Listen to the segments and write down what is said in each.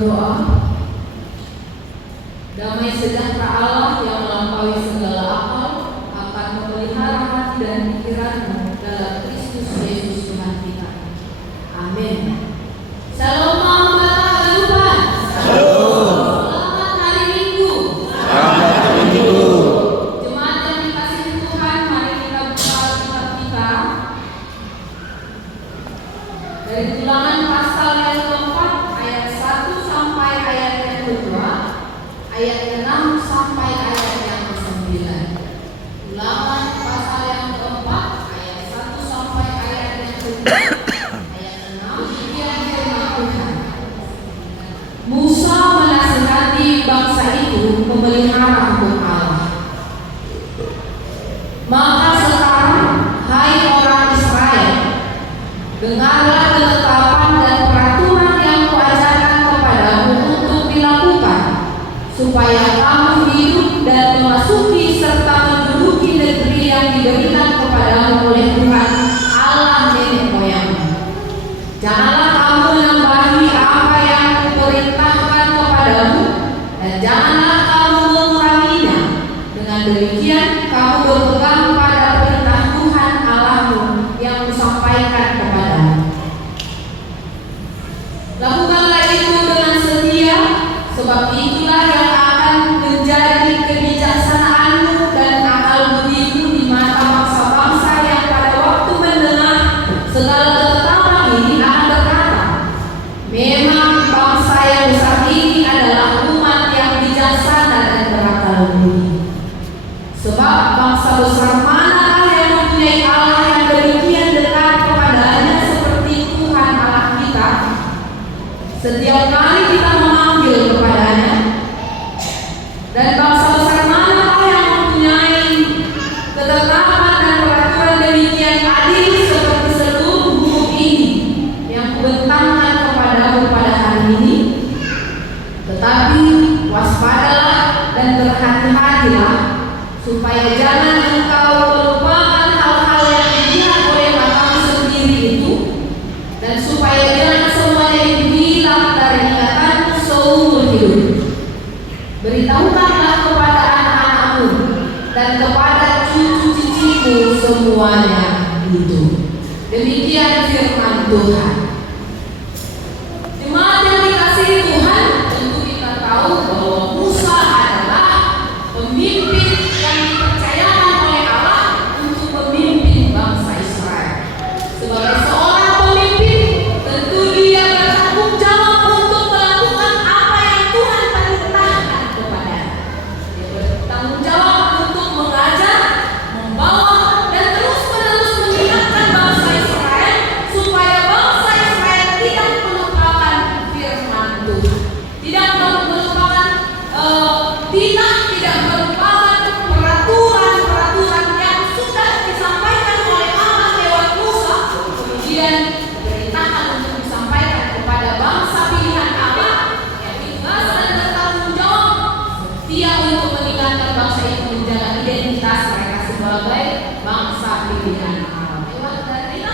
Berdoa. Damai sejahtera Allah yang melampaui segala akal akan memelihara hati dan pikiranmu dalam Kristus Yesus Tuhan kita. Amin. Shalom Tuhan. Selamat hari Minggu. Jemaat yang dikasihi Tuhan, mari kita buka Alkitab kita dari Ulangan pasal yang keempat ayat 1 sampai ayat yang kedua, ayat 6 sampai ayat yang ke-9. Ulangan pasal yang keempat ayat 1 sampai ayat yang kedua, ayat 6. Demikian firman Tuhan. Musa menasihati bangsa itu memelihara hukum Allah. Maka sekarang, hai orang Israel, dengarlah ketetapan dan peraturan yang kuajarkan kepadamu untuk dilakukan, supaya kamu hidup dan memasuki serta menduduki negeri yang diberikan kepadamu oleh Tuhan Allah nenek moyangmu. Janganlah kamu menambahi apa yang kuperintahkan kepadamu, dan janganlah kamu menguranginya. Dengan demikian kamu berpegang pada perintah Tuhan Allahmu yang kusampaikan kepadamu. Lakukanlah itu dengan setia, sebab itulah yang akan menjadi kebijaksanaanmu dan akal budimu di mata bangsa-bangsa yang pada waktu mendengar segala ketetapan ini akan berkata, memang bangsa yang besar ini adalah umat yang bijaksana dan berakal budi. Sebab bangsa besar manakah yang mempunyai Allah yang demikian dekat kepadanya seperti Tuhan Allah kita? Setiap kali kita memanggil kepadanya. Dan bangsa besar manakah yang mempunyai ketetapan dan peraturan demikian adil seperti seluruh hukum ini yang kubentangkan kepadamu pada hari ini? Tetapi waspadalah dan berhati-hatilah, supaya jangan engkau melupakan hal-hal yang dilihat oleh matamu sendiri itu, dan supaya jangan semuanya itu hilang dari ingatanmu seumur hidup. Beritahukanlah kepada anak-anakmu dan kepada cucu-cucumu semuanya itu. Demikian firman Tuhan. Jemaat yang dikasihi Tuhan, tentu kita tahu bahwa Musa adalah pemimpin yang dipercayakan oleh Allah untuk memimpin bangsa Israel. Sebagai seorang pemimpin, tentu dia bertanggung jawab untuk melakukan apa yang Tuhan perintahkan kepadanya. Dia bertanggung jawab untuk mengajar, membawa, dan terus-menerus mengingatkan bangsa Israel supaya bangsa Israel tidak melupakan firman Tuhan, tidak melupakan tidak melupakan peraturan-peraturan yang sudah disampaikan oleh Allah lewat Musa, kemudian diperintahkan untuk disampaikan kepada bangsa pilihan Allah yang ikhlas dan bertanggung jawab setia untuk mengingatkan bangsa itu menjaga identitas mereka sebagai bangsa pilihan Allah. Dan ini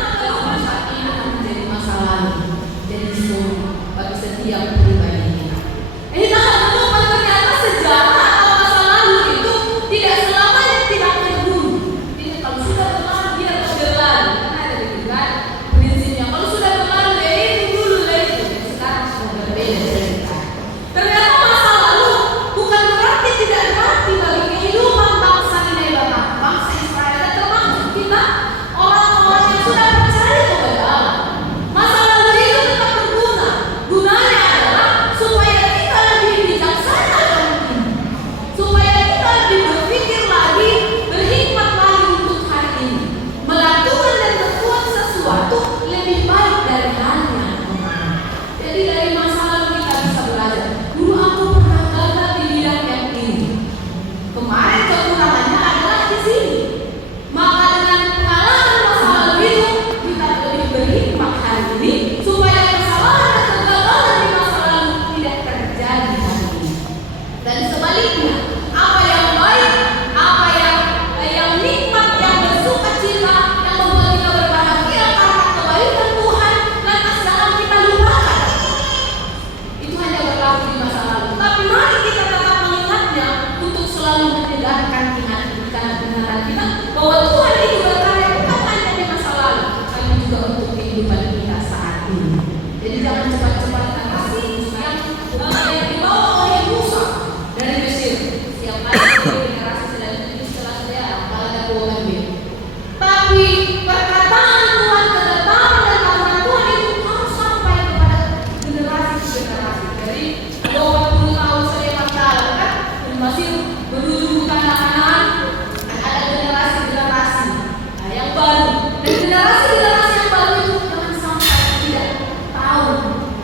saat ini akan menjadi masa lalu, jadi semua bagi setiap pribadi kita. Kita menemukan ternyata sejarah atau masa lalu itu tidak selamanya tidak berguna. Jadi kalau sudah berlalu dia harus berlalu, karena ada begitu kan prinsipnya. Kalau sudah berlalu ya itu dulu lagi. Sekarang sudah berbeda cerita. Ternyata masa lalu bukan berarti tidak berarti bagi kehidupan bangsa Nineveh, bangsa Israel, dan termasuk kita orang-orang yang sudah percaya kepada Allah. Masa lalu itu tetap berguna. Gunanya adalah supaya kita lebih bijaksana dalam hidup, supaya kita lebih berpikir lagi, berhikmat lagi untuk hari ini, melakukan dan berbuat sesuatu lebih baik dari hari yang kemarin. Jadi dari masa lalu kita bisa yang dibawa oleh Musa dari Mesir. Siap kali generasi selanjutnya setelah saya kalau ada keuangan dia. Tapi perkataan Tuhan, ketetapan dan aturan Tuhan itu harus sampai kepada generasi ke generasi. Jadi 20 tahun saya lalu kan masih menuju bukan anak-anak, ada generasi-generasi yang baru. Dan generasi-generasi yang baru itu jangan sampai tidak tahu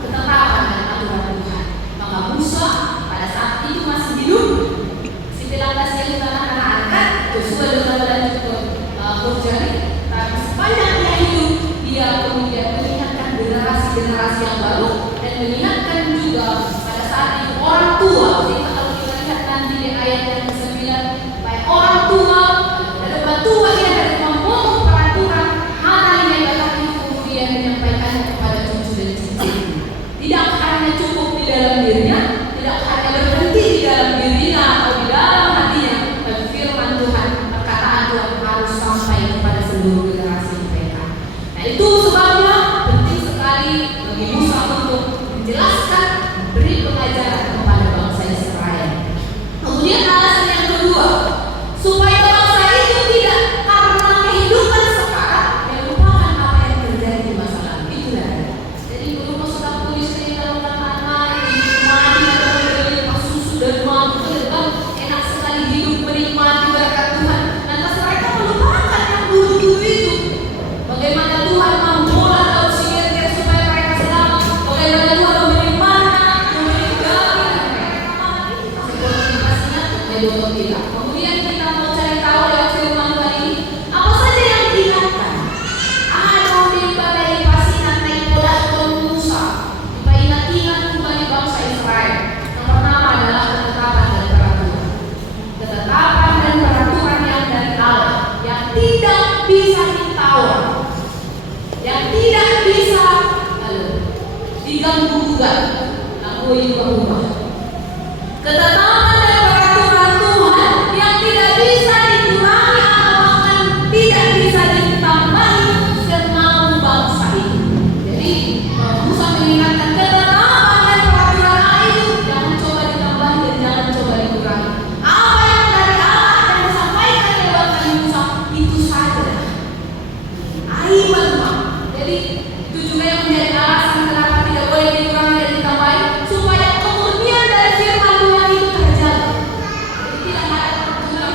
ketetapan dan aturan Tuhan. Maka Musa pada saat itu masih hidup, setelah dia sudah anak-anak, Yosua sudah lanjut ke Jari. Tapi sepanjang dia hidup, dia kemudian mengingatkan generasi-generasi yang baru dan mengingatkan juga pada saat itu orang tua. Jadi kalau kita lihat nanti di ayat yang ke-9, baik orang tua dan orang tua yang dari memotong peraturan hal yang baik itu kemudian menyampaikannya kepada cucu dan cucu. Tidak hanya cukup di dalam dirinya, tidak hanya berhenti di dalam dirinya atau di dalam hatinya, tapi firman Tuhan, perkataan Tuhan harus sampai kepada seluruh generasi mereka. Nah itu sebabnya penting sekali bagi Musa untuk menjelaskan, memberi pengajaran kepada bangsa Israel. Kemudian alasan yang kedua, supaya bangsa itu tidak karena kehidupan sekarang yang lupakan apa yang terjadi di masa lalu. Itulah. Jadi dulu sudah tulis di dalam tanah, mandi atau berlimpah susu dan mampu dan enak sekali hidup menikmati berkat Tuhan. Lantas mereka melupakan yang dulu-dulu itu. Bagaimana Tuhan membola laut Sinir supaya mereka selamat. Bagaimana Tuhan memberi mana, memberi garam mereka mati. Pastinya tidak tidak. Kemudian kita mau cari tahu lewat firman Tuhan ini apa saja yang diingatkan. Ada di badai pasinan naik bola Musa. Ingat kembali bangsa Israel. Yang pertama adalah ketetapan dan peraturan. Ketetapan dan peraturan yang dari Allah yang tidak bisa ditawar, yang tidak bisa diganggu-gugat, lalu diubah-ubah. Ketetapan dan peraturan Tuhan yang tidak bisa dikurangi atau bahkan tidak bisa ditambahi semau bangsa itu. Jadi Musa mengingatkan ketetapan dan peraturan Allah itu jangan coba ditambahi dan jangan coba dikurangi. Apa yang dari Allah yang disampaikan lewat Nabi Musa itu saja. Aiman. Jadi itu juga yang menjadi alasan kenapa tidak boleh dikurangi dan ditambahi, supaya kemudian dari firman Tuhan itu terjaga. Jadi tidak ada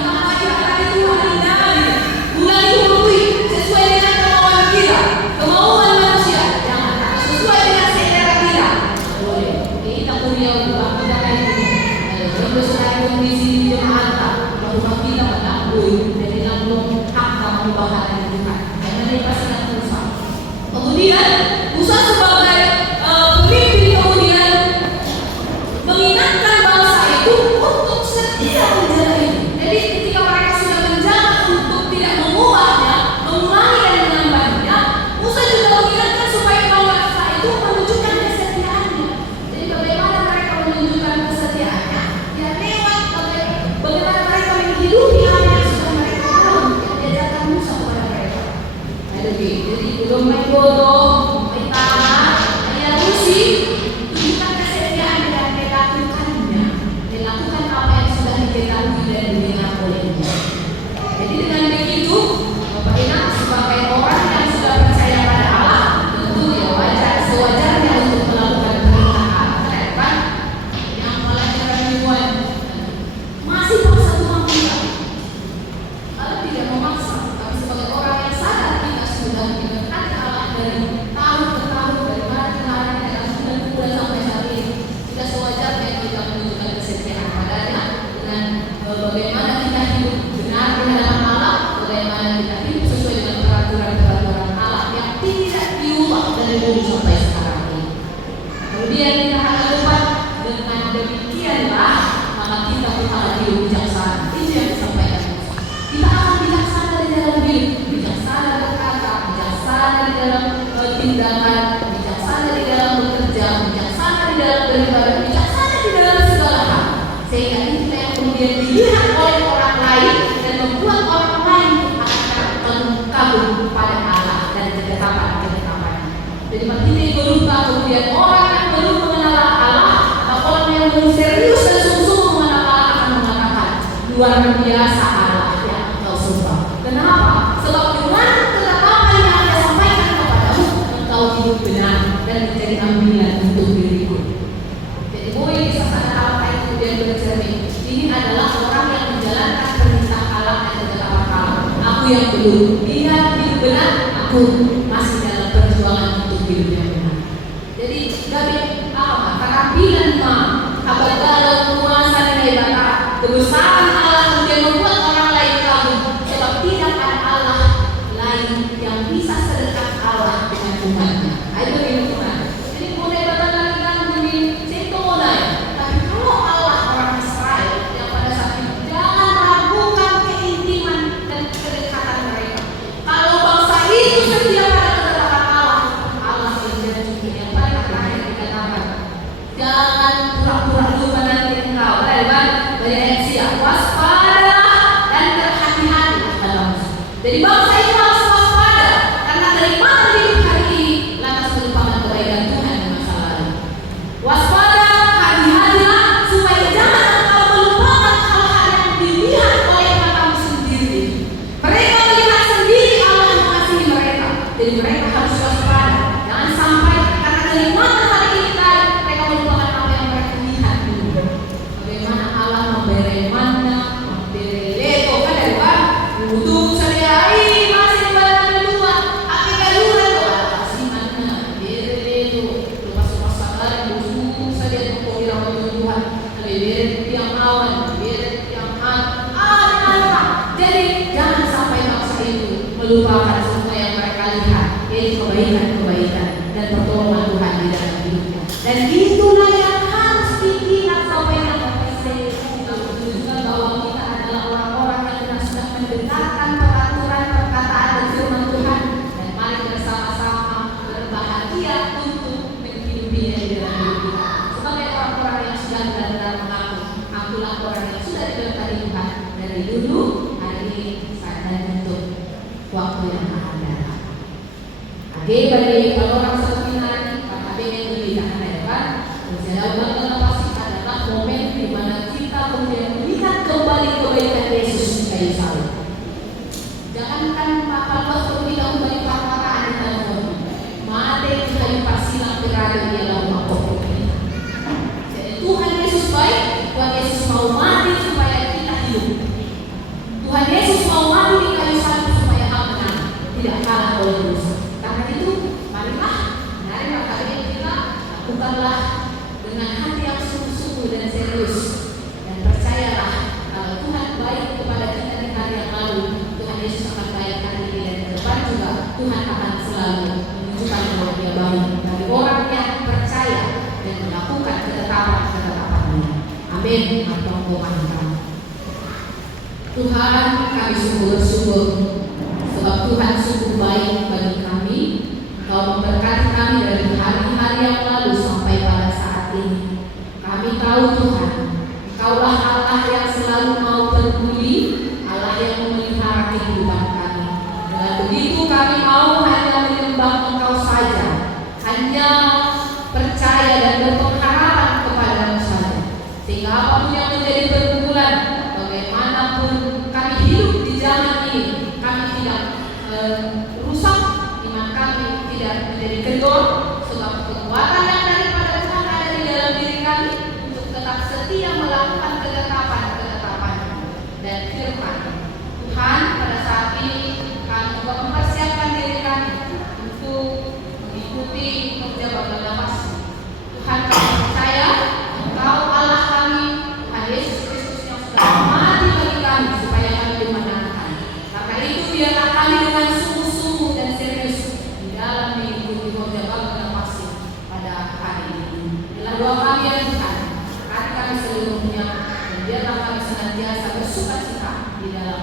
tambahan dari Tuhan yang bulan itu berubah sesuai dengan kemauan kita, kemauan manusia. Jangan sesuai dengan selera kita. Boleh. Kita kuliah ubah kita kayak ini. Kalau besar kondisi di jemaat, kalau kita menanggung dan menanggung hak kamu bahagia Tuhan. Karena ini pasti akan susah. Kemudian Musa sebagai pemimpin kemudian mengingatkan bangsa itu untuk setia menjaga ini. Jadi ketika mereka sudah menjaga untuk tidak mengubahnya, mengulangi dan menambahnya, Musa juga mengingatkan supaya bangsa itu menunjukkan kesetiaannya. Jadi bagaimana mereka menunjukkan kesetiaannya? Ya lewat bagaimana mereka menghidupi apa yang sudah mereka tahu yang diajarkan Musa kepada mereka. Jadi belum main bodoh, main tanah, hanya musik, tunjukkan kesetiaan dan melakukannya, melakukan apa yang sudah diketahui dan didengar olehnya. Jadi dengan begitu, Bapak Ibu sebagai orang yang sudah percaya pada Allah, tentu ya wajar sewajarnya untuk melakukan perintah Allah. Kan? Yang pelajaran ribuan masih paksa Tuhan kita. Kalau tidak memaksa, tapi sebagai orang yang sadar kita sudah diberkati Allah dari tahun ke tahun, dari kemarin dalam bulan sampai saat ini, sudah sewajarnya kita menunjukkan kesetiaan padanya dengan bagaimana kita hidup benar di hadapan Allah, bagaimana kita hidup sesuai dengan peraturan-peraturan Allah yang tidak diubah dari dulu sampai sekarang ini. Kemudian kita akan lupa dengan demikianlah maka kita akan hidup bijaksana. Itu yang disampaikan Musa. Kita akan bijaksana di dalam hidup, bijaksana berkata, bijaksana di dalam tindakan, bijaksana di dalam bekerja, bijaksana di dalam beribadah, bijaksana di dalam segala hal. Sehingga itu yang kemudian dilihat oleh orang lain dan membuat orang lain akan kagum pada Allah dan ketetapan-ketetapan. Jadi kita lupa kemudian orang yang belum mengenal Allah atau penuh serius dan sungguh-sungguh mengenal Allah akan mengatakan, luar biasa Allah yang engkau sembah. Kenapa? Sebab dengan ketetapan yang Dia sampaikan kepadamu, engkau hidup benar dan menjadi ambilan untuk diriku. Jadi boleh bisa sadar apa itu dia bercermin. Ini adalah orang yang menjalankan perintah Allah dan ketetapan Allah. Aku yang belum, dia hidup benar, aku masih dalam perjuangan untuk hidup yang benar. Jadi dari keterampilan kabagalan kuasa dan hebat kebesaran Allah kemudian membuat orang lain kagum, sebab tidak ada Allah lain yang bisa sedekat Allah dengan umatnya. Ayo Tuhan. Jadi mulai bertanya ini situ mulai. Tapi kalau Allah orang Israel yang pada saat itu jangan ragukan keintiman dan kedekatan mereka. Kalau bangsa itu setia pada ketetapan Allah, Allah berjanji yang paling terakhir dikatakan, jangan pura-pura lupa nanti engkau. Dari siap waspada dan berhati-hati dalam. Jadi bangsa itu harus waspada karena dari mana hidup hari ini lantas melupakan kebaikan Tuhan di masa lalu. Waspada, hati-hatilah supaya jangan engkau melupakan hal-hal yang dilihat oleh matamu sendiri. Mereka melihat sendiri Allah mengasihi mereka. Jadi mereka harus waspada. Jangan sampai karena dari mana hari ini mereka melupakan apa yang mereka lihat dulu. Bagaimana Allah memberi mana, memberi leto kan dari mana? Untuk sehari masih banyak dua. Api kayu leto kasih mana? Beri leto. Lepas sabar, busuk saja untuk hiraukan Tuhan. Beri yang awan, beri yang apa? Jadi jangan sampai bangsa itu melupakan semua yang mereka lihat, yaitu kebaikan-kebaikan dan pertolongan Tuhan di dalam hidupnya. Dan itulah yang harus diingat sampai bahwa kita adalah orang-orang yang sudah mendengarkan peraturan perkataan dan firman Tuhan, dan mari bersama-sama berbahagia untuk menghidupinya di dalam hidup kita. Sebagai orang-orang yang sudah benar-benar mengaku, akulah orang yang sudah diberkati Tuhan dari dulu, hari ini, saat dan untuk waktu yang akan datang. Adik bagi orang seperti nanti, Pak yang berikan hadapan, berjalan pasti adalah momen di mana kita kemudian melihat kembali kebaikan Yesus di kayu salib. Jangankan kalau kita kembali perkataan di dalam mati di kayu pasilang berada di dalam makhluk kita. Jadi Tuhan Yesus baik, Tuhan Yesus mau mati supaya kita hidup. Tuhan Yesus mau mati di kayu salib supaya kita tidak kalah oleh dosa. Karena itu, marilah kita lakukanlah dengan hati yang sungguh-sungguh dan serius, dan percayalah kalau Tuhan baik kepada kita di hari yang lalu, Tuhan Yesus akan baik hari ini dan ke depan juga. Tuhan akan selalu menunjukkan bahwa Dia baik bagi orang yang percaya dan melakukan ketetapan-ketetapan-Nya. Amin. Tuhan, kami sungguh bersyukur sebab Tuhan sungguh baik bagi kami. Kau memberkati kami dari hari-hari yang lalu sampai pada saat ini. Kami tahu Tuhan, Engkaulah Allah yang selalu mau peduli, Allah yang memelihara kehidupan kami. Dengan begitu kami mau hanya menyembah Engkau saja, hanya percaya dan berpengharapan kepadamu saja. Sehingga apapun yang menjadi pergumulan, bagaimanapun kami hidup di zaman ini, kami tidak rusak, iman kami tidak menjadi kendor, sebab kekuatan yang daripada Tuhan ada di dalam diri kami untuk tetap setia melakukan ketetapan-ketetapan dan firman Tuhan. Pada saat ini kami juga mempersiapkan diri kami untuk mengikuti kerja Bapakdamasi. Tuhan, kami percaya Engkau Allah kami, Tuhan Yesus Kristus yang sudah mati bagi kami supaya kami dimenangkan. Karena itu biarlah kami dengan sungguh-sungguh dan serius di dalam mengikuti kerja Bapakdamasi pada hari ini. Inilah doa kami ya Tuhan, hari kami seluruhnya, dan biarlah kami senantiasa bersukacita di dalam